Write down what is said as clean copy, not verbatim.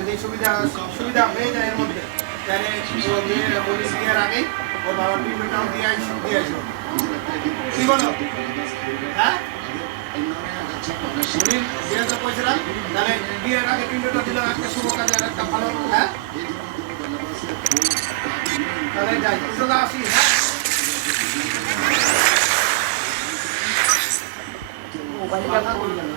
যদি সুবিধা হয়ে যায় এর মধ্যে তাহলে বিয়ের আগেই ওর বাবার পিন্ডটাও দিয়ে আসবো কি বলো হ্যাঁ উনি বিয়েতে কইছিলাম তাহলে বিয়ের আগে পিন্ডটা দিল একটা শুভ কাজে আর একটা ভালো হ্যাঁ তাহলে যাই সোজা আসি হ্যাঁ মোবাইল কথা বলবেন